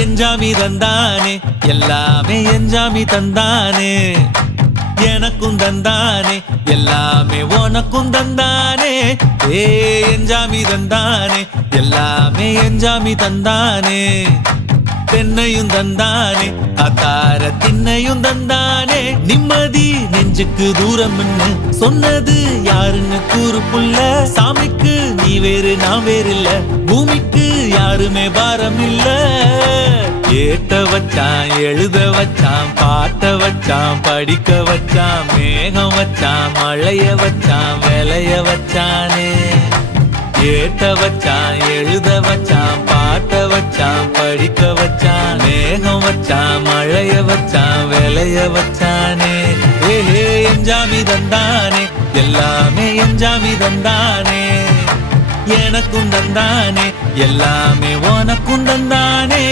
எஞ்சாமி தந்தானே எல்லாமே எஞ்சாமி தந்தானே எனக்கும் தந்தானே எல்லாமே உனக்கும் தந்தானே எஞ்சாமி தந்தானே எல்லாமே எஞ்சாமி தந்தானே தென்னையும் தந்தானே அத்தார திண்ணையும் தந்தானே நிம்மதி நெஞ்சுக்கு தூரம் சொன்னது யாருன்னு கூறு புள்ள சாமிக்கு நீ வேறு நான் வேறு இல்ல பூமிக்கு யாருமே பாரம் இல்ல ஏத்த வச்சான் எழுத வச்சான் பாட்ட வச்சான் படிக்க வச்சான் மேகம் வச்சான் மழைய வச்சான் விளைய வச்சானே ஏத்த வச்சான் எழுத வச்சான் பாட்ட வச்சான் படிக்க வச்சான் மேகம் வச்சான் மழைய வச்சான் விளைய வச்சானே எஞ்சாமி தந்தானே எல்லாமே எஞ்சாமி தந்தானே எனக்கும் தந்தானே எல்லாமே உனக்கும் தந்தானே